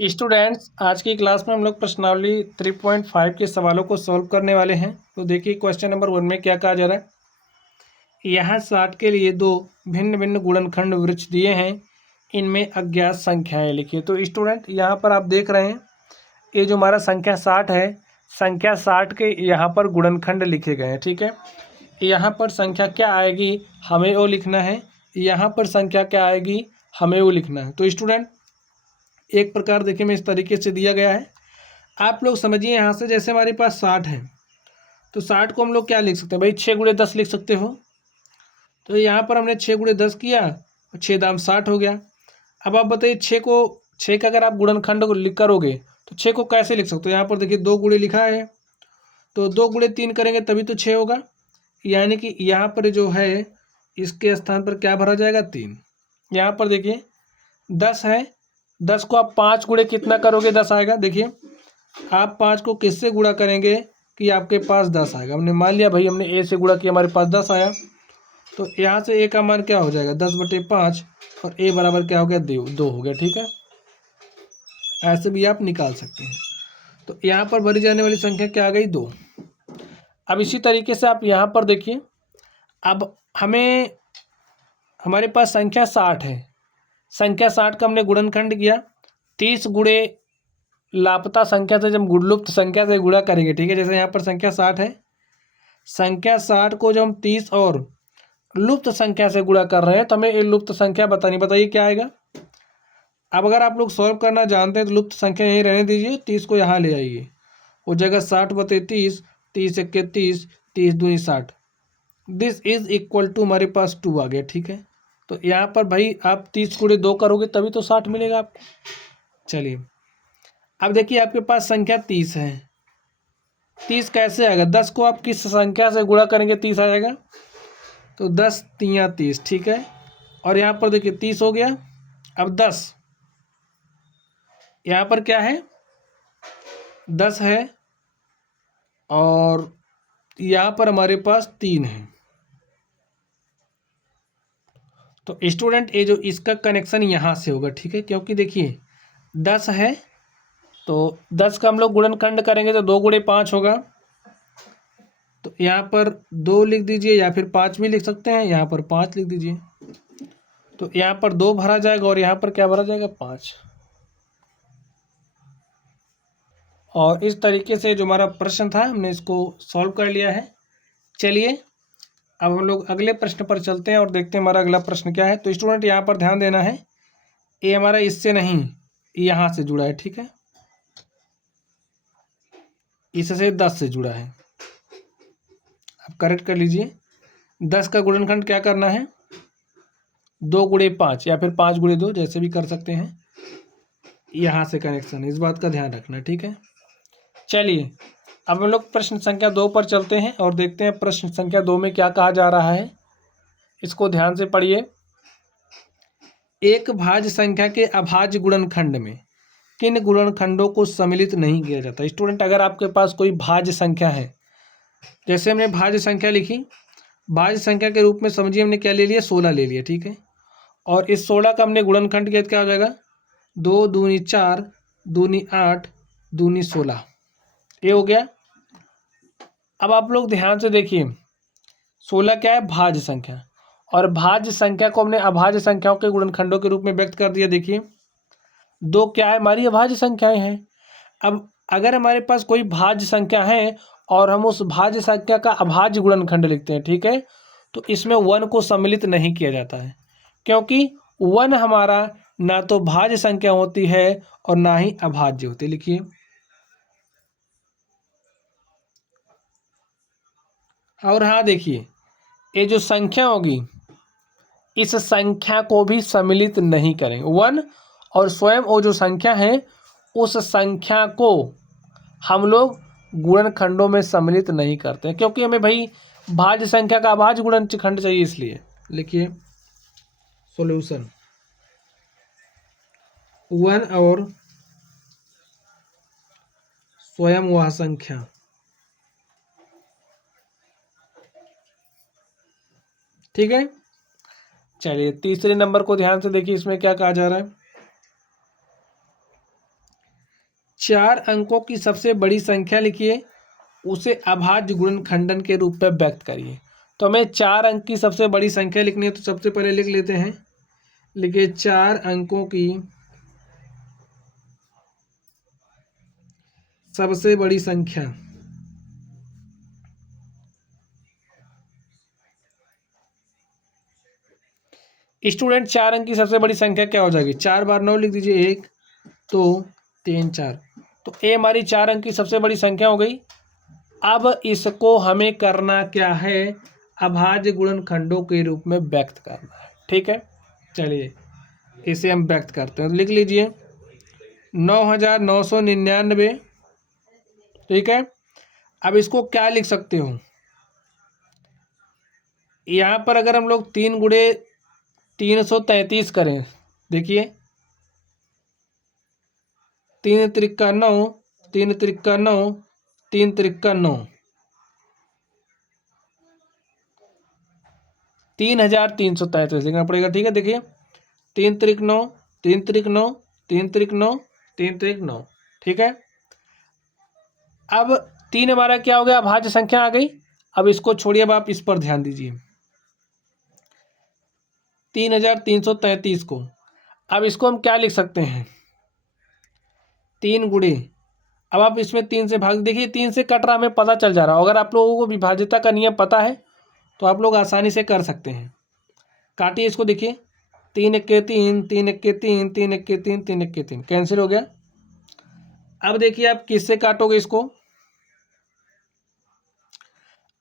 Students, आज की class में हम लोग प्रश्नावली 3.5 के सवालों को सॉल्व करने वाले हैं। तो देखिए क्वेश्चन नंबर 1 में क्या कहा जा रहा है। यहाँ 60 के लिए दो भिन्न भिन्न गुणनखंड वृक्ष दिए हैं, इनमें अज्ञात संख्याएं लिखिए। तो स्टूडेंट यहाँ पर आप देख रहे हैं, ये जो हमारा संख्या 60 है, संख्या 60 के यहाँ पर गुणनखंड लिखे गए हैं। ठीक है, यहाँ पर संख्या क्या आएगी हमें वो लिखना है, यहाँ पर संख्या क्या आएगी हमें वो लिखना है। तो स्टूडेंट एक प्रकार देखिए मैं इस तरीके से दिया गया है, आप लोग समझिए। यहाँ से जैसे हमारे पास 60 है, तो 60 को हम लोग क्या लिख सकते हैं भाई, 6 गुणे 10 लिख सकते हो। तो यहाँ पर हमने 6 गुणे 10 किया, 6 दाम 60 हो गया। अब आप बताइए 6 का अगर आप गुणनखंड को लिख करोगे तो 6 को कैसे लिख सकते हो। यहाँ पर देखिए 2 गुणे लिखा है, तो 2 गुणे 3 करेंगे तभी तो 6 होगा, यानी कि यहाँ पर जो है इसके स्थान पर क्या भरा जाएगा 3। यहाँ पर देखिए 10 है, 10 को आप 5 गुणे कितना करोगे 10 आएगा। देखिए आप 5 को किससे गुणा करेंगे कि आपके पास 10 आएगा। हमने मान लिया भाई, हमने ए से गुणा किया, हमारे पास 10 आया, तो यहाँ से ए का मान क्या हो जाएगा 10/5, और ए बराबर क्या हो गया 2 हो गया। ठीक है, ऐसे भी आप निकाल सकते हैं। तो यहाँ पर भरी जाने वाली संख्या क्या आ गई 2। अब इसी तरीके से आप यहाँ पर देखिए, अब हमारे पास संख्या 60 है, संख्या 60 का हमने गुणनखंड किया, 30 गुणे लापता संख्या से जब लुप्त संख्या से गुणा करेंगे। ठीक है, जैसे यहाँ पर संख्या 60 है, संख्या 60 को जब हम 30 और लुप्त संख्या से गुणा कर रहे हैं तो हमें ये लुप्त संख्या बतानी, बताइए क्या आएगा। अब अगर आप लोग सॉल्व करना जानते हैं तो लुप्त संख्या यहीं रहने दीजिए, 30 को यहाँ ले आइए, वो जगह 60/30, 30 × 30, 30 दूनी 60, दिस इज इक्वल टू हमारे पास 2 आ गया। ठीक है, तो यहाँ पर भाई आप 30 गुणे 2 करोगे तभी तो 60 मिलेगा आपको। चलिए अब देखिए आपके पास संख्या 30 है, 30 कैसे आएगा, 10 को आप किस संख्या से गुणा करेंगे 30 आ जाएगा, तो 10 × 3 = 30। ठीक है, और यहाँ पर देखिए 30 हो गया। अब 10 यहाँ पर क्या है 10 है, और यहाँ पर हमारे पास 3 है। तो स्टूडेंट ये जो इसका कनेक्शन यहाँ से होगा। ठीक है, क्योंकि देखिए 10 है तो 10 का हम लोग गुणनखंड करेंगे तो 2 गुणे 5 होगा, तो यहाँ पर 2 लिख दीजिए, या फिर 5 भी लिख सकते हैं, यहाँ पर 5 लिख दीजिए। तो यहाँ पर 2 भरा जाएगा और यहाँ पर क्या भरा जाएगा 5। और इस तरीके से जो हमारा प्रश्न था हमने इसको सॉल्व कर लिया है। चलिए अब हम लोग अगले प्रश्न पर चलते हैं और देखते हैं हमारा अगला प्रश्न क्या है। तो स्टूडेंट यहाँ पर ध्यान देना है, ये हमारा इससे नहीं यहाँ से जुड़ा है। ठीक है, इससे 10 से जुड़ा है, आप करेक्ट कर लीजिए। 10 का गुणनखंड क्या करना है 2 गुणे 5, या फिर 5 गुणे 2, जैसे भी कर सकते हैं। यहाँ से कनेक्शन है, इस बात का ध्यान रखना। ठीक है, चलिए अब हम लोग प्रश्न संख्या 2 पर चलते हैं और देखते हैं प्रश्न संख्या 2 में क्या कहा जा रहा है। इसको ध्यान से पढ़िए। एक भाज्य संख्या के अभाज्य गुणनखंड में किन गुणनखंडों को सम्मिलित नहीं किया जाता। स्टूडेंट अगर आपके पास कोई भाज्य संख्या है, जैसे हमने भाज्य संख्या लिखी, भाज्य संख्या के रूप में समझिए हमने क्या ले लिया 16 ले लिया। ठीक है, और इस 16 का हमने गुणनखंड किया, क्या हो जाएगा 2 दूनी 4, दूनी 8, दूनी 16, ये हो गया। अब आप लोग ध्यान से देखिए, 16 क्या है भाज्य संख्या, और भाज्य संख्या को हमने अभाज्य संख्याओं के गुणनखंडों के रूप में व्यक्त कर दिया। देखिए 2 क्या है हमारी अभाज्य संख्याएं हैं। अब अगर हमारे पास कोई भाज्य संख्या है और हम उस भाज्य संख्या का अभाज्य गुणनखंड लिखते हैं, ठीक है, तो इसमें 1 को सम्मिलित नहीं किया जाता है, क्योंकि 1 हमारा ना तो भाज्य संख्या होती है और ना ही अभाज्य होती। लिखिए और हाँ देखिए, ये जो संख्या होगी इस संख्या को भी सम्मिलित नहीं करेंगे 1, और स्वयं वो जो संख्या है उस संख्या को हम लोग गुणनखंडों में सम्मिलित नहीं करते हैं, क्योंकि हमें भाई भाज्य संख्या का अभाज्य गुणनखंड चाहिए। इसलिए लिखिए सॉल्यूशन 1 और स्वयं वह संख्या। ठीक है, चलिए तीसरे नंबर को ध्यान से देखिए, इसमें क्या कहा जा रहा है। 4 अंकों की सबसे बड़ी संख्या लिखिए, उसे अभाज्य गुणनखंडन के रूप में व्यक्त करिए। तो हमें 4 अंक की सबसे बड़ी संख्या लिखनी है, तो सबसे पहले लिख लेते हैं, लिखिए 4 अंकों की सबसे बड़ी संख्या। स्टूडेंट 4 अंक की सबसे बड़ी संख्या क्या हो जाएगी? 4 बार 9 लिख दीजिए, 1 2 3 4। तो ये हमारी 4 अंक की सबसे बड़ी संख्या हो गई। अब इसको हमें करना क्या है? अभाज्य गुणनखंडों के रूप में व्यक्त करना है। ठीक है, चलिए इसे हम व्यक्त करते हैं। लिख लीजिए 9999। ठीक है, अब इसको क्या लिख सकते हो? यहाँ पर अगर हम लोग 3 गुणे 333 करें, देखिए 3 त्रिक्का 9, 3 त्रिक्का 9, 3 त्रिक्का 9, 3333 लिखना पड़ेगा। ठीक है, देखिए 3 त्रिक 9, 3 त्रिक 9, 3 त्रिक 9, 3 त्रिक 9। ठीक है, अब 3 हमारा क्या हो गया? अभाज्य संख्या आ गई। अब इसको छोड़िए, अब आप इस पर ध्यान दीजिए 3333 को। अब इसको हम क्या लिख सकते हैं? 3 गुणे, अब आप इसमें 3 से भाग, देखिए 3 से कट रहा, हमें पता चल जा रहा है। अगर आप लोगों को विभाज्यता का नियम पता है तो आप लोग आसानी से कर सकते हैं। काटिए इसको, देखिए 3 इक्के 3, 3 इक्के 3, 3 इक्के 3, 3 इक्के 3, कैंसिल हो गया। अब देखिए आप किससे काटोगे इसको?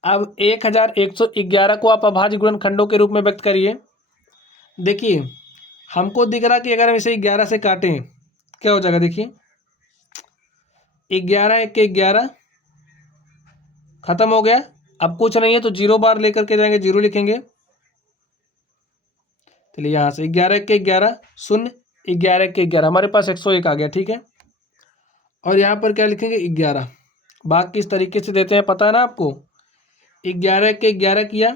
अब 1111 को आप अभाज्य गुणनखंडों के रूप में व्यक्त करिए। देखिए हमको दिख रहा कि अगर हम इसे 11 से काटें क्या हो जाएगा? देखिए 11 इक्के 11 खत्म हो गया। अब कुछ नहीं है तो 0 बार लेकर के जाएंगे, 0 लिखेंगे। चलिए यहाँ से 11 इक्के 11 शून्य, 11 इक्के 11, हमारे पास 101 आ गया। ठीक है, और यहाँ पर क्या लिखेंगे? 11। भाग किस तरीके से देते हैं पता है ना आपको? 11 इक्के 11 किया,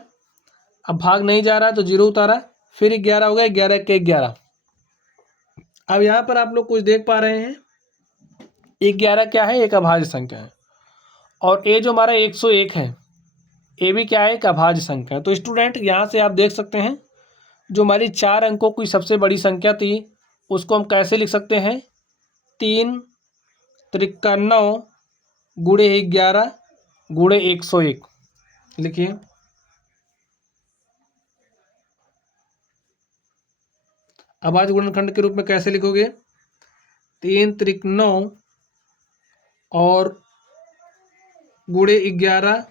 अब भाग नहीं जा रहा तो 0 उतारा, फिर 11 हो गया, 11 इक्के 11। अब यहाँ पर आप लोग कुछ देख पा रहे हैं, 11 क्या है? एक अभाज्य संख्या है, और ये जो हमारा 101 है ये भी क्या है? एक अभाज्य संख्या है। तो स्टूडेंट यहाँ से आप देख सकते हैं जो हमारी 4 अंकों की सबसे बड़ी संख्या थी उसको हम कैसे लिख सकते हैं? 3 त्रिक्का 9 गुणे 11 गुणे 101। लिखिए अभाज्य गुणनखंड के रूप में कैसे लिखोगे? 3 त्रिक 9 और गुणे 11,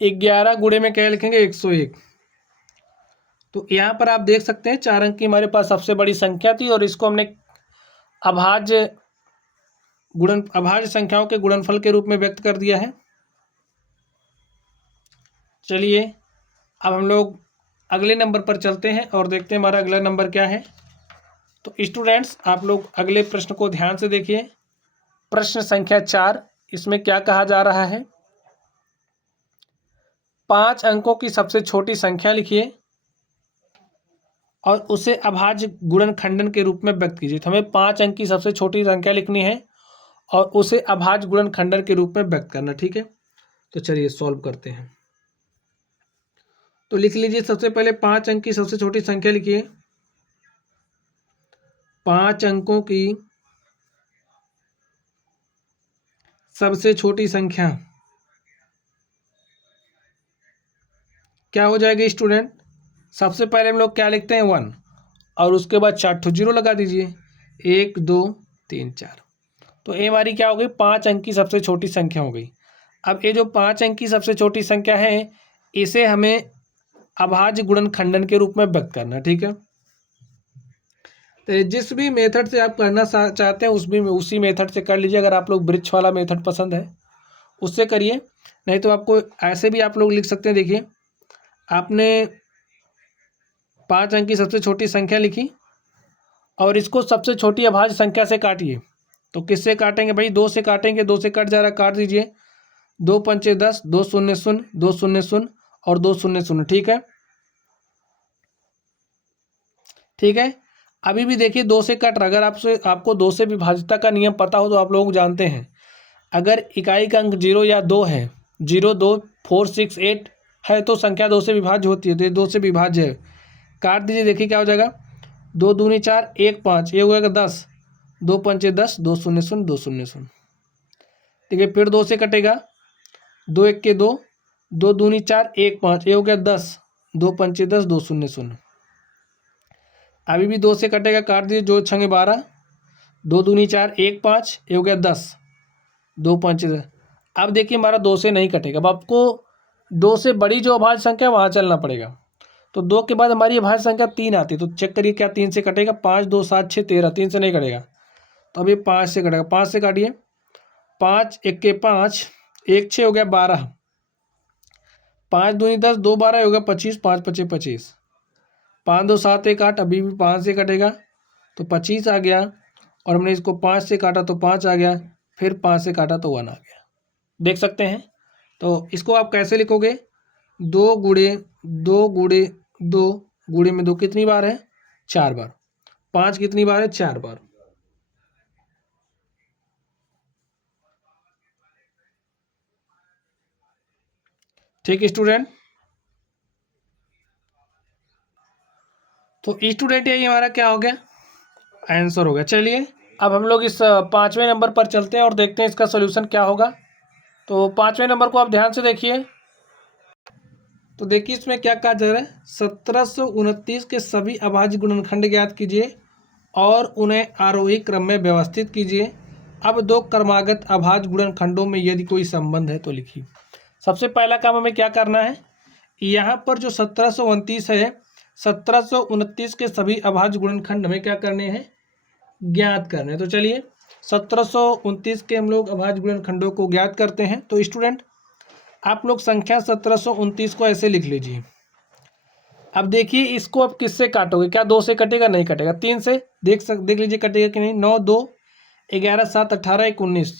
11 गुणे में क्या लिखेंगे? 101। तो यहाँ पर आप देख सकते हैं 4 अंक की हमारे पास सबसे बड़ी संख्या थी और इसको हमने अभाज्य संख्याओं के गुणनफल के रूप में व्यक्त कर दिया है। चलिए अब हम लोग अगले नंबर पर चलते हैं और देखते हैं हमारा अगला नंबर क्या है। तो स्टूडेंट्स आप लोग अगले प्रश्न को ध्यान से देखिए। प्रश्न संख्या 4, इसमें क्या कहा जा रहा है? 5 अंकों की सबसे छोटी संख्या लिखिए और उसे अभाज्य गुणनखंडन के रूप में व्यक्त कीजिए। तो हमें 5 अंक की सबसे छोटी संख्या लिखनी है और उसे अभाज्य गुणनखंडन के रूप में व्यक्त करना। ठीक है, तो चलिए सॉल्व करते हैं। तो लिख लीजिए सबसे पहले 5 अंक की सबसे छोटी संख्या लिखिए। 5 अंकों की सबसे छोटी संख्या क्या हो जाएगी स्टूडेंट? सबसे पहले हम लोग क्या लिखते हैं? 1, और उसके बाद 4 ठो 0 लगा दीजिए, 1 2 3 4। तो ये हमारी क्या हो गई? 5 अंक की सबसे छोटी संख्या हो गई। अब ये जो 5 अंक की सबसे छोटी संख्या है इसे हमें अभाज्य गुणनखंडन के रूप में व्यक्त करना। ठीक है, तो जिस भी मेथड से आप करना चाहते हैं उसी मेथड से कर लीजिए। अगर आप लोग वृक्ष वाला मेथड पसंद है उससे करिए, नहीं तो आपको ऐसे भी आप लोग लिख सकते हैं। देखिए आपने 5 अंक की सबसे छोटी संख्या लिखी और इसको सबसे छोटी अभाज्य संख्या से काटिए। तो किससे काटेंगे भाई? 2 से काटेंगे, 2 से कट जा रहा है, काट दीजिए। 2 पंचे 10, 2 शून्य शून्य, 2 शून्य शून्य और 2 शून्य शून्य। ठीक है, ठीक है। अभी भी देखिए 2 से कट रहा। अगर आपको 2 से विभाज्यता का नियम पता हो तो आप लोग जानते हैं, अगर इकाई का अंक 0 या 2 है, 0, 2, 4, 6, 8 है तो संख्या 2 से विभाज्य होती है, तो ये 2 से विभाज्य है। काट दीजिए, देखिए क्या हो जाएगा। 2 दूनी 4, 1 5, ये हो जाएगा 10, 2 पंचे 10, 2 शून्य शून्य 2 शून्य शून्य। देखिए फिर 2 से कटेगा, 2 1 के 2, 2 दूनी 4, 1 5, ये हो गया 10, 2 पंचे 10, 2 शून्य शून्य। अभी भी 2 से कटेगा, काट दीजिए, 2 छंगे 12, 2 दूनी 4, 1 5, ये हो गया 10, 2 पंचे 10। अब देखिए हमारा 2 से नहीं कटेगा, अब आपको 2 से बड़ी जो अभाज्य संख्या है वहाँ चलना पड़ेगा। तो 2 के बाद हमारी अभाज्य संख्या 3 आती है, तो चेक करिए क्या 3 से कटेगा। 5 2 7 6 13, 3 से नहीं कटेगा, तो अभी 5 से कटेगा। 5 से काटिए, 5 1 के 5, 1 6 हो गया 12, 5 दूनी 10, 2 12 हो गया 25, 5 पचे 25, 5 2 7 1 8, अभी भी 5 से कटेगा तो 25 आ गया, और हमने इसको 5 से काटा तो 5 आ गया, फिर 5 से काटा तो 1 आ गया। देख सकते हैं। तो इसको आप कैसे लिखोगे, 2 गुणे 2 गुणे 2 गुणे में 2 कितनी बार है, 4 बार। 5 कितनी बार है, 4 बार। ठीक स्टूडेंट, तो स्टूडेंट यही हमारा क्या हो गया, आंसर हो गया। चलिए अब हम लोग इस 5वें नंबर पर चलते हैं और देखते हैं इसका सोल्यूशन क्या होगा। तो 5वें नंबर को आप ध्यान से देखिए। तो देखिए इसमें क्या कहा जा रहा है, 1729 के सभी अभाज्य गुणनखंड ज्ञात कीजिए और उन्हें आरोही क्रम में व्यवस्थित कीजिए। अब 2 क्रमागत अभाज्य गुणनखंडों में यदि कोई संबंध है तो लिखिए। सबसे पहला काम हमें क्या करना है, यहाँ पर जो 1729 है, 1729 के सभी अभाज्य गुणनखंड हमें क्या करने हैं, ज्ञात करने हैं। तो चलिए 1729 के हम लोग अभाज्य गुणनखंडों को ज्ञात करते हैं। तो स्टूडेंट आप लोग संख्या 1729 को ऐसे लिख लीजिए। अब देखिए इसको अब किससे काटोगे, क्या 2 से कटेगा, नहीं कटेगा। 3 से देख लीजिए कटेगा कि नहीं। 9 2 11 7 18 1 19,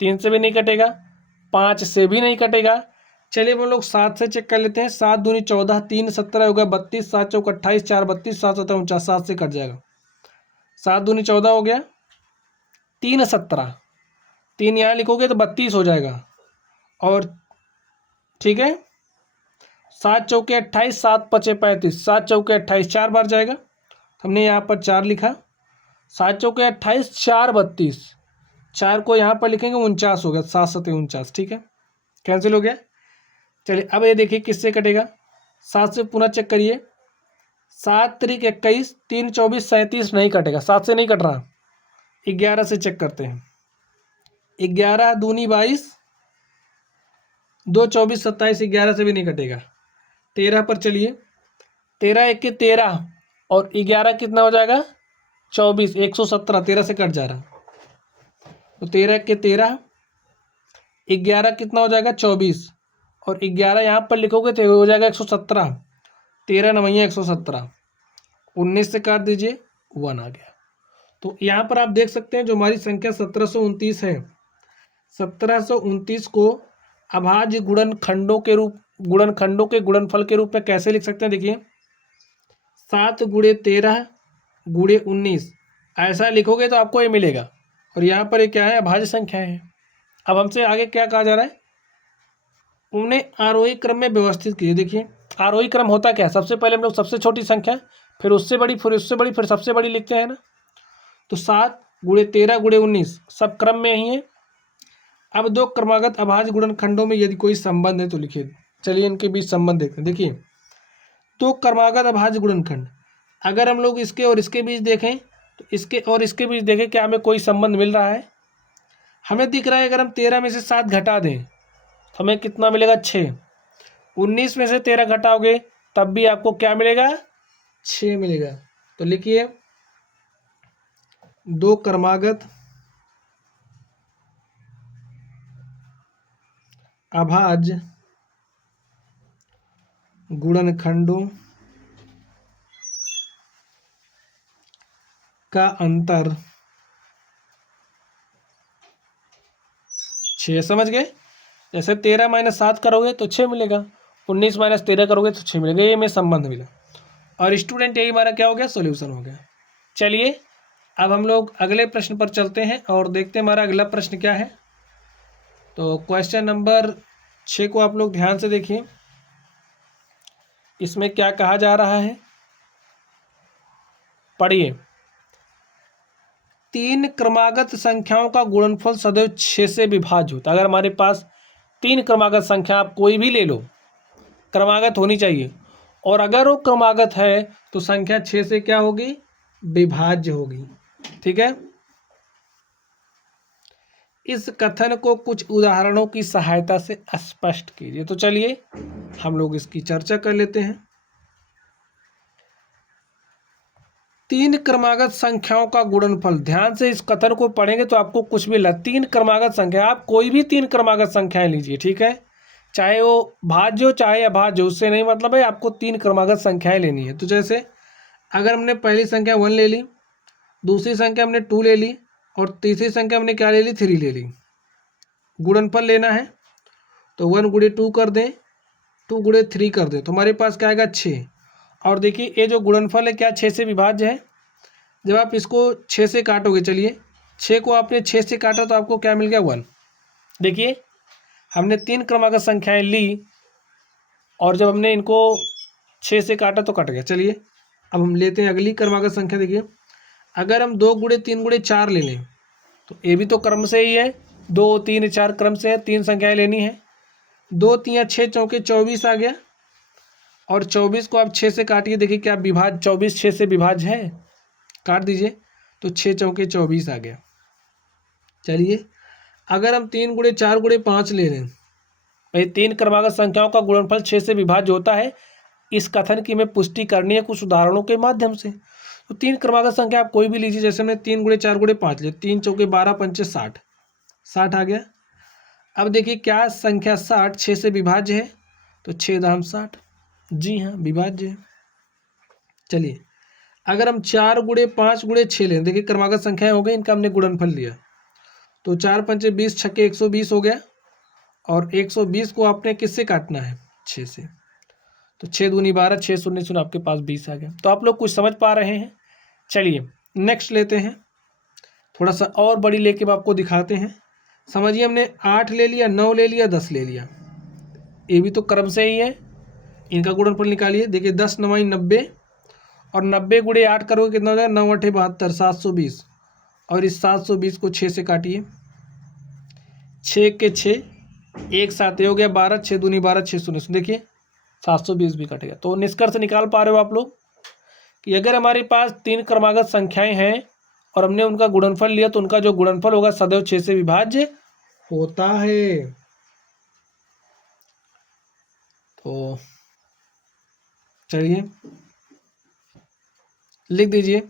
3 से भी नहीं कटेगा, 5 से भी नहीं कटेगा। चलिए वो लोग 7 से चेक कर लेते हैं। 7 दूनी 14, 3 17 हो गया 32, 7 चौक 28, 4 32, 7 17 49, 7 से कट जाएगा। 7 दूनी 14 हो गया, 3 17, 3 यहाँ लिखोगे तो 32 हो जाएगा, और ठीक है 7 चौके 28, 7 पचे 35, 7 चौके 28, 4 बार जाएगा। हमने यहाँ पर 4 लिखा, 7 चौके 28, 4 32, 4 को यहाँ पर लिखेंगे 49 हो गया, 7 7 49, ठीक है कैंसिल हो गया। चलिए अब ये देखिए किससे कटेगा, 7 से पुनः चेक करिए। 7 3 21, 3 24 37 नहीं कटेगा, 7 से नहीं कट रहा। 11 से चेक करते हैं। 11 दूनी 22, 2 24 27, 11 से भी नहीं कटेगा। 13 पर चलिए, 13 1 के 13 और 11 कितना हो जाएगा, 24, 117, 13 से कट जा रहा। तो 13 1 के 13, 11 कितना हो जाएगा, 24, और 11 यहाँ पर लिखोगे तो हो जाएगा 117, 13 9 117, 19 से काट दीजिए, 1 आ गया। तो यहाँ पर आप देख सकते हैं जो हमारी संख्या 1729 है, 1729 को अभाज्य गुणनखंडों के गुणनफल के रूप में कैसे लिख सकते हैं। देखिए 7 गुणे 13 गुणे 19 ऐसा लिखोगे तो आपको ये मिलेगा, और यहाँ पर ये क्या है, अभाज्य संख्या है। अब हमसे आगे क्या कहा जा रहा है, उन्हें आरोही क्रम में व्यवस्थित कीजिए। देखिए आरोही क्रम होता क्या है, सबसे पहले हम लोग सबसे छोटी संख्या, फिर उससे बड़ी, फिर उससे बड़ी, फिर सबसे बड़ी लिखते हैं ना। तो 7 गुणे 13 गुणे 19 सब क्रम में ही है। अब 2 क्रमागत अभाज्य गुणनखंडों में यदि कोई संबंध है तो लिखिए। चलिए इनके बीच संबंध देखते हैं। देखिए 2 क्रमागत अभाज्य गुणनखंड, अगर हम लोग इसके और इसके बीच देखें तो इसके और इसके बीच देखें क्या हमें कोई संबंध मिल रहा है, हमें दिख रहा है। अगर हम 13 में से 7 घटा दें तो हमें कितना मिलेगा, 6। 19 में से 13 घटाओगे तब भी आपको क्या मिलेगा, 6 मिलेगा। तो लिखिए 2 क्रमागत अभाज्य गुणनखंडों का अंतर 6। समझ गए, जैसे 13 माइनस 7 करोगे तो 6 मिलेगा, 19 माइनस 13 करोगे तो 6 मिलेगा, ये में संबंध मिला। और स्टूडेंट यही हमारा क्या हो गया, सॉल्यूशन हो गया। चलिए अब हम लोग अगले प्रश्न पर चलते हैं और देखते हैं हमारा अगला प्रश्न क्या है। तो क्वेश्चन नंबर 6 को आप लोग ध्यान से देखिए, इसमें क्या कहा जा रहा है, पढ़िए। 3 क्रमागत संख्याओं का गुणनफल सदैव 6 से विभाज्य होता है। अगर हमारे पास 3 क्रमागत संख्या, आप कोई भी ले लो, क्रमागत होनी चाहिए, और अगर वो क्रमागत है तो संख्या 6 से क्या होगी, विभाज्य होगी। ठीक है, इस कथन को कुछ उदाहरणों की सहायता से स्पष्ट कीजिए। तो चलिए हम लोग इसकी चर्चा कर लेते हैं। 3 क्रमागत संख्याओं का गुणनफल, ध्यान से इस कथन को पढ़ेंगे तो आपको कुछ भी लग, 3 क्रमागत संख्या, आप कोई भी 3 क्रमागत संख्याएं लीजिए, ठीक है, चाहे वो भाज्य हो चाहे अभाज्य, उससे नहीं मतलब है, आपको 3 क्रमागत संख्याएं लेनी है। तो जैसे अगर हमने पहली संख्या 1 ले ली, दूसरी संख्या हमने 2 ले ली, और तीसरी संख्या हमने क्या ले ली, 3 ले ली। गुणनफल लेना है तो 1 गुणे 2 कर दें, 2 गुणे 3 कर दें, तो हमारे पास क्या आएगा, 6। और देखिए ये जो गुणनफल है क्या 6 से विभाज्य है। जब आप इसको 6 से काटोगे, चलिए 6 को आपने 6 से काटा तो आपको क्या मिल गया, 1। देखिए हमने 3 क्रमागत संख्याएं ली और जब हमने इनको 6 से काटा तो कट गया। चलिए अब हम लेते हैं अगली क्रमागत संख्या। देखिए अगर हम 2 गुणे 3 गुणे 4 ले लें तो ये भी तो क्रम से ही है, 2 3 4 क्रम से है, 3 संख्याएं लेनी है। 2 3 6 चौके 24 आ गया, और 24 को आप 6 से काटिए, देखिए क्या विभाज्य, 24 6 से विभाज्य है, काट दीजिए तो 6 चौके 24 आ गया। चलिए अगर हम 3 गुणे 4 गुणे 5 ले रहे हैं, भाई 3 क्रमागत संख्याओं का गुणनफल 6 से विभाज्य होता है, इस कथन की हमें पुष्टि करनी है कुछ उदाहरणों के माध्यम से। तो 3 क्रमागत संख्या आप कोई भी लीजिए, जैसे हमने 3 गुणे 4 गुणे 5 ले, 3 चौके 12 पंचे 60, 60 आ गया। अब देखिए क्या संख्या 60 6 से विभाज्य है, तो 6 दाम 60, जी हाँ विभाज्य है। चलिए अगर हम 4 गुणे 5 गुणे 6 लें, देखिए क्रमागत संख्याएं हो गई, इनका हमने गुणनफल लिया, तो 4 पंचे 20 छक्के 120 हो गया, और 120 को आपने किससे काटना है, 6 से, तो 6 दूनी 12, 6 शून्य शून्य, आपके पास 20 आ गया। तो आप लोग कुछ समझ पा रहे हैं। चलिए नेक्स्ट लेते हैं, थोड़ा सा और बड़ी लेके आपको दिखाते हैं। समझिए हमने 8 ले लिया, 9 ले लिया, 10 ले लिया, ये भी तो क्रम से ही है, इनका गुणनफल निकालिए। देखिए 10 9 90, और 90 गुणे 8 करोगे कितना हो जाएगा, 9 8 72, 720, और इस 720 को 6 से काटिए, 6 के 6 एक साथ हो गया 12, 6 दूनी 12, 6 शून्य शून्य, देखिए 720 भी कट गया। तो निष्कर्ष निकाल पा रहे हो आप लोग कि अगर हमारे पास 3 क्रमागत संख्याएं हैं और हमने उनका गुणनफल लिया तो उनका जो गुणनफल होगा सदैव 6 से विभाज्य होता है। तो चलिए लिख दीजिए,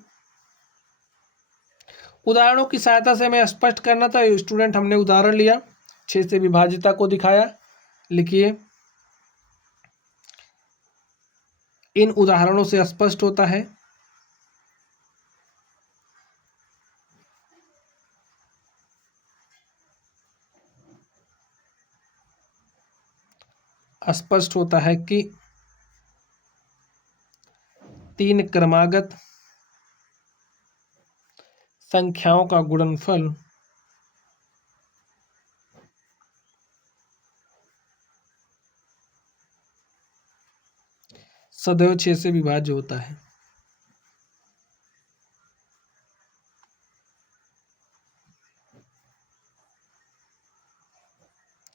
उदाहरणों की सहायता से हमें स्पष्ट करना था स्टूडेंट, हमने उदाहरण लिया, 6 से विभाज्यता को दिखाया। लिखिए इन उदाहरणों से स्पष्ट होता है कि 3 क्रमागत संख्याओं का गुणनफल सदैव 6 से विभाज्य होता है।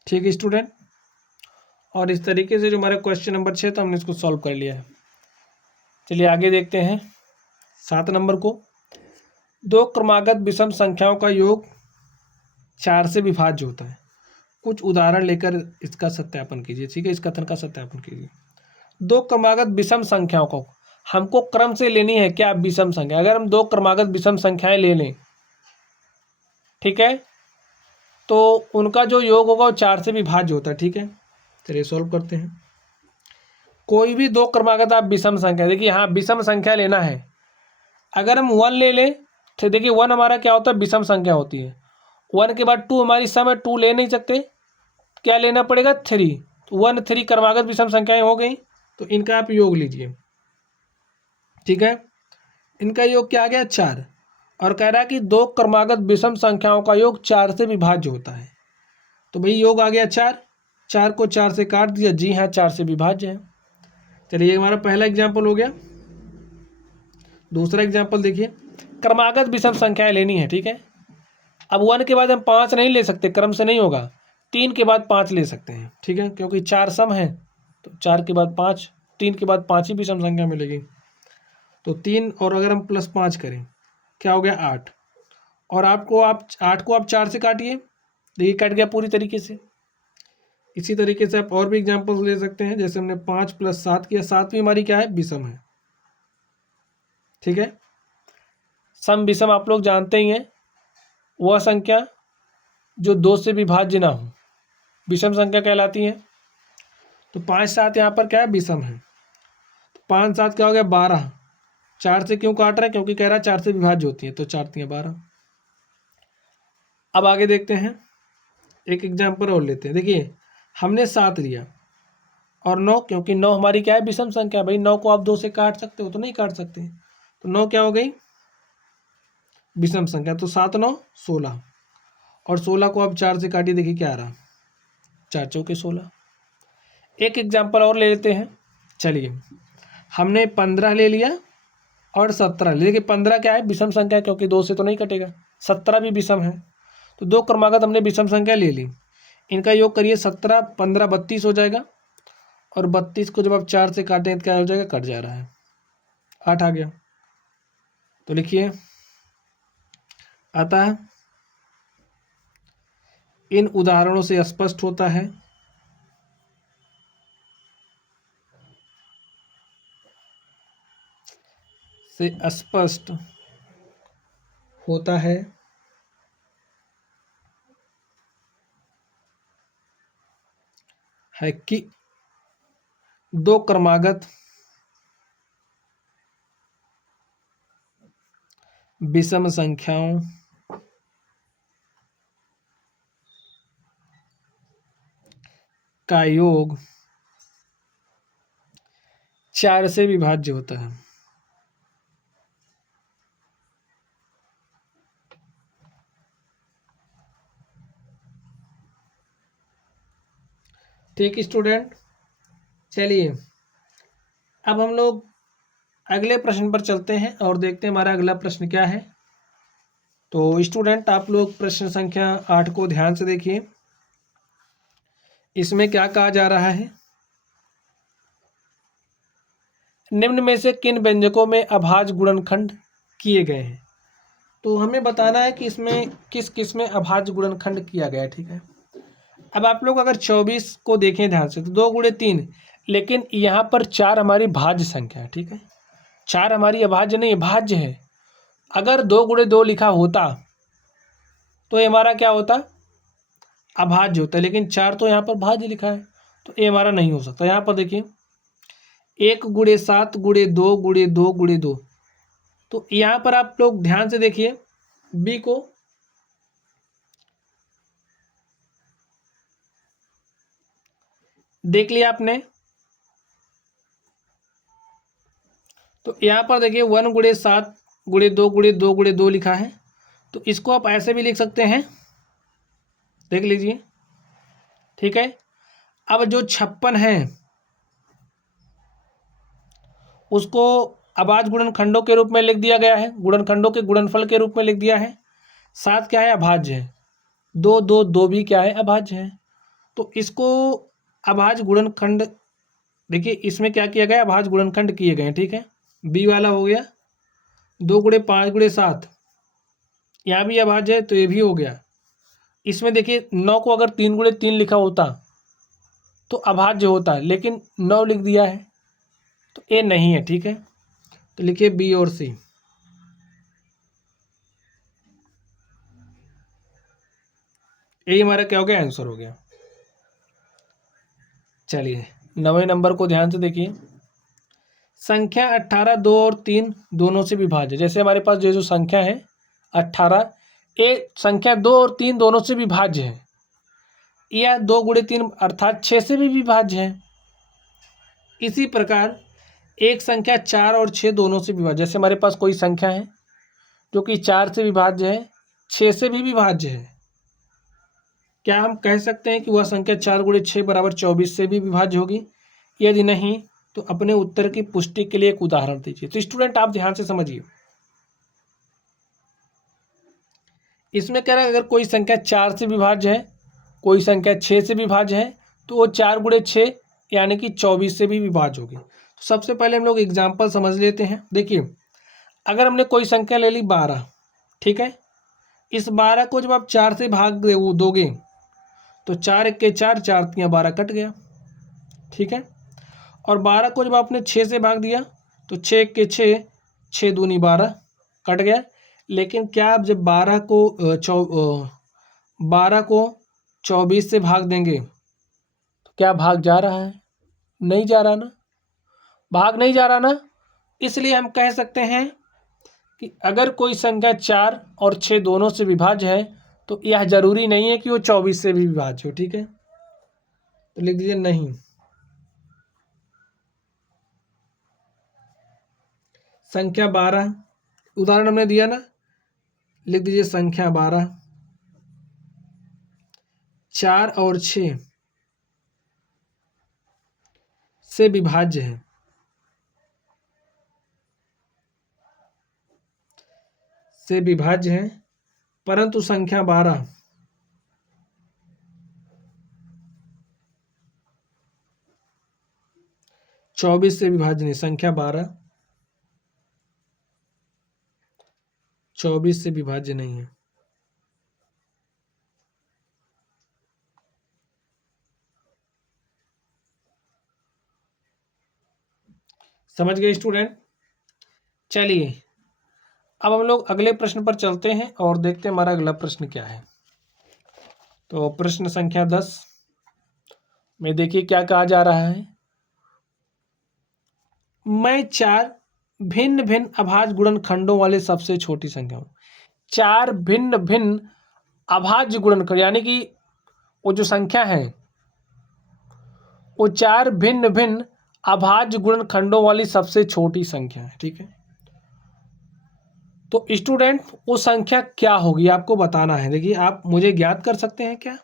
ठीक है स्टूडेंट, और इस तरीके से जो हमारा क्वेश्चन नंबर 6 था हमने इसको सॉल्व कर लिया है। चलिए आगे देखते हैं 7 नंबर को। 2 क्रमागत विषम संख्याओं का योग 4 से विभाज्य होता है। कुछ उदाहरण लेकर इसका सत्यापन कीजिए। ठीक है, इस कथन का सत्यापन कीजिए। 2 क्रमागत विषम संख्याओं को हमको क्रम से लेनी है, क्या विषम संख्या, अगर हम 2 क्रमागत विषम संख्याएं ले लें, ठीक है, तो उनका जो योग होगा वो 4 से विभाज्य होता है। ठीक है, चलिए सॉल्व करते हैं। कोई भी 2 क्रमागत आप विषम संख्या, देखिए हाँ विषम संख्या लेना है। अगर हम 1 ले लें तो देखिए 1 हमारा क्या होता है, विषम संख्या होती है। 1 के बाद 2 हमारी सम है, 2 ले नहीं सकते, क्या लेना पड़ेगा, 3। तो 1 3 क्रमागत विषम संख्याएं हो गई, तो इनका आप योग लीजिए। ठीक है, इनका योग क्या आ गया 4, और कह रहा है कि दो क्रमागत विषम संख्याओं का योग 4 से विभाज्य होता है। तो भाई योग आ गया 4, 4 को 4 से काट दिया, जी हाँ 4 से विभाज्य है। चलिए ये हमारा पहला एग्जाम्पल हो गया। दूसरा एग्जाम्पल देखिए, क्रमागत विषम संख्याएं लेनी है, ठीक है। अब 1 के बाद हम 5 नहीं ले सकते, क्रम से नहीं होगा, 3 के बाद 5 ले सकते हैं, ठीक है, क्योंकि 4 सम है तो 4 के बाद 5, 3 के बाद 5 ही विषम संख्या मिलेगी। तो 3 और अगर हम +5 करें क्या हो गया 8, और आपको आप 8 को आप 4 से काटिए, देखिए कट गया पूरी तरीके से। इसी तरीके से आप और भी एग्जाम्पल्स ले सकते हैं, जैसे हमने 5 + 7 किया, 7 भी हमारी क्या है विषम है, ठीक है। सम विषम आप लोग जानते ही हैं, वह संख्या जो 2 से विभाज्य ना हो विषम संख्या कहलाती है। तो 5 7 यहाँ पर क्या है विषम है, तो 5 7 क्या हो गया 12, 4 से क्यों काट रहे हैं, क्योंकि कह रहा है 4 से विभाज्य होती है, तो 4 3 12। अब आगे देखते हैं, एक एग्जाम्पल और लेते हैं। देखिए हमने 7 लिया और 9, क्योंकि 9 हमारी क्या है विषम संख्या, भाई 9 को आप 2 से काट सकते हो, तो नहीं काट सकते, तो 9 क्या हो गई विषम संख्या, तो 7 9 16, और 16 को आप 4 से काटिए, देखिए क्या आ रहा 4 चौके 16। एक एग्जाम्पल और ले लेते हैं। चलिए हमने 15 ले लिया और 17 ले, देखिए 15 क्या है विषम संख्या, क्योंकि 2 से तो नहीं कटेगा, 17 भी विषम है, तो दो क्रमागत हमने विषम संख्या ले ली, इनका योग करिए 17 15 32 हो जाएगा, और 32 को जब आप 4 से काटें तो क्या हो जाएगा, कट जा रहा है, 8 आ गया। तो लिखिए आता है, इन उदाहरणों से स्पष्ट होता है है कि दो क्रमागत विषम संख्याओं का योग 4 से विभाज्य होता है। ठीक स्टूडेंट, चलिए अब हम लोग अगले प्रश्न पर चलते हैं और देखते हैं हमारा अगला प्रश्न क्या है। तो स्टूडेंट आप लोग प्रश्न संख्या 8 को ध्यान से देखिए, इसमें क्या कहा जा रहा है, निम्न में से किन व्यंजकों में अभाज्य गुणनखंड किए गए हैं। तो हमें बताना है कि इसमें किस किस में अभाज्य गुणनखंड किया गया है, ठीक है। अब आप लोग अगर 24 को देखें ध्यान से, तो 2 × 3, लेकिन यहाँ पर 4 हमारी भाज्य संख्या है, ठीक है, 4 हमारी अभाज्य नहीं भाज्य है। अगर 2 × 2 लिखा होता तो ये हमारा क्या होता अभाज्य होता है, लेकिन 4 तो यहाँ पर भाज्य लिखा है, तो ये हमारा नहीं हो सकता। यहाँ पर देखिए 1 × 7 × 2 × 2 × 2, तो यहाँ पर आप लोग ध्यान से देखिए बी को, देख लिया आपने, तो यहाँ पर देखिए 1 × 7 × 2 × 2 × 2 लिखा है, तो इसको आप ऐसे भी लिख सकते हैं, देख लीजिए, ठीक है। अब जो 56 है उसको अभाज्य गुणनखंडों के रूप में लिख दिया गया है, गुणनखंडों के गुणनफल के रूप में लिख दिया है। 7 क्या है अभाज्य है, 2 2 2 भी क्या है अभाज्य है, तो इसको अभाज्य गुणनखंड, देखिए इसमें क्या किया गया अभाज्य गुणनखंड किए गए हैं, ठीक है। बी वाला हो गया 2 × 5 × 7, यहाँ भी अभाज्य है तो ये भी हो गया। इसमें देखिए 9 को अगर 3 × 3 लिखा होता तो अभाज्य होता है, लेकिन 9 लिख दिया है तो ये नहीं है, ठीक है। तो लिखिए बी और सी। यही हमारा क्या हो गया आंसर हो गया। चलिए 9वें नंबर को ध्यान से देखिए, संख्या 18 2 और 3 दोनों से विभाज्य। जैसे हमारे पास जो संख्या है 18, ये संख्या 2 और 3 दोनों से विभाज्य है, या 2 × 3 अर्थात 6 से भी विभाज्य है। इसी प्रकार एक संख्या 4 और 6 दोनों से विभाज्य, जैसे हमारे पास कोई संख्या है जो कि 4 से विभाज्य है, 6 से भी विभाज्य है, क्या हम कह सकते हैं कि वह संख्या 4 × 6 = 24 से भी विभाज्य होगी? यदि नहीं तो अपने उत्तर की पुष्टि के लिए एक उदाहरण दीजिए। तो स्टूडेंट आप ध्यान से समझिए, इसमें कह रहा है अगर कोई संख्या 4 से विभाज्य है, कोई संख्या 6 से विभाज्य है, तो वो 4 × 6 यानी कि 24 से भी विभाज्य होगी। तो सबसे पहले हम लोग एग्जाम्पल समझ लेते हैं। देखिए, अगर हमने कोई संख्या ले ली 12, ठीक है, इस 12 को जब आप 4 से भाग दोगे तो 4 × 1 = 4, 4 × 3 = 12 कट गया, ठीक है। और 12 को जब आपने 6 से भाग दिया तो 6 × 1 = 6, 6 × 2 = 12 कट गया। लेकिन क्या आप जब 12 को 24 से भाग देंगे तो क्या भाग जा रहा है? नहीं जा रहा ना, भाग नहीं जा रहा ना। इसलिए हम कह सकते हैं कि अगर कोई संख्या 4 और 6 दोनों से विभाज्य है तो यह जरूरी नहीं है कि वो 24 से भी विभाज्य हो, ठीक है। तो लिख दीजिए नहीं। संख्या 12, उदाहरण हमने दिया ना, लिख दीजिए संख्या 12 4 और 6 से विभाज्य है, परंतु संख्या 12 24 से विभाज्य नहीं। संख्या 12 24 से विभाज्य नहीं है। समझ गए स्टूडेंट? चलिए अब हम लोग अगले प्रश्न पर चलते हैं और देखते हैं हमारा अगला प्रश्न क्या है। तो प्रश्न संख्या 10 में देखिए क्या कहा जा रहा है। मैं 4 भिन्न भिन्न अभाज्य गुणनखंडों वाले सबसे छोटी संख्या हूँ। 4 भिन्न भिन्न अभाज्य गुणनखंड यानी कि वो जो संख्या है वो 4 भिन्न भिन्न अभाज्य गुणनखंडों वाली सबसे छोटी संख्या है, ठीक है। तो स्टूडेंट वो संख्या क्या होगी आपको बताना है। देखिए आप मुझे ज्ञात कर सकते हैं क्या?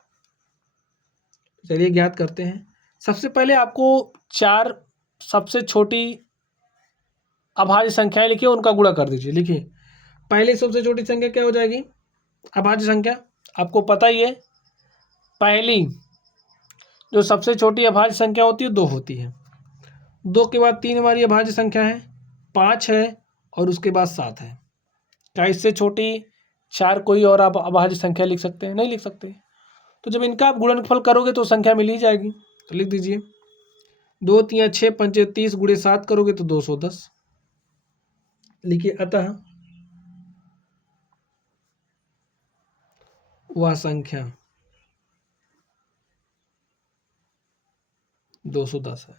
चलिए ज्ञात करते हैं। सबसे पहले आपको 4 सबसे छोटी अभाज्य संख्याएं लिखिए, उनका गुणा कर दीजिए। लिखिए पहली सबसे छोटी संख्या क्या हो जाएगी? अभाज्य संख्या आपको पता ही है, पहली जो सबसे छोटी अभाज्य संख्या होती है 2 होती है। 2 के बाद 3 हमारी अभाज्य संख्या है, 5 है और उसके बाद 7 है। क्या इससे छोटी 4 कोई और आप अभाज्य संख्या लिख सकते हैं? नहीं लिख सकते। तो जब इनका आप गुणनफल करोगे तो संख्या मिल ही जाएगी। तो लिख दीजिए 2 × 3 = 6, 5 × 30 × 7 करोगे तो 210। लिखिए अतः वह संख्या 210 है।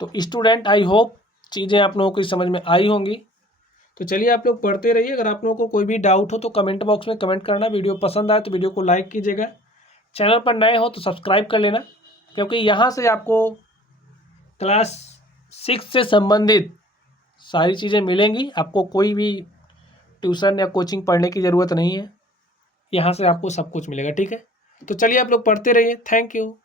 तो स्टूडेंट आई होप चीज़ें आप लोगों को समझ में आई होंगी। तो चलिए आप लोग पढ़ते रहिए। अगर आप लोगों को कोई भी डाउट हो तो कमेंट बॉक्स में कमेंट करना। वीडियो पसंद आए तो वीडियो को लाइक कीजिएगा। चैनल पर नए हो तो सब्सक्राइब कर लेना, क्योंकि यहाँ से आपको क्लास 6 से संबंधित सारी चीज़ें मिलेंगी। आपको कोई भी ट्यूशन या कोचिंग पढ़ने की ज़रूरत नहीं है, यहाँ से आपको सब कुछ मिलेगा, ठीक है। तो चलिए आप लोग पढ़ते रहिए। Thank you.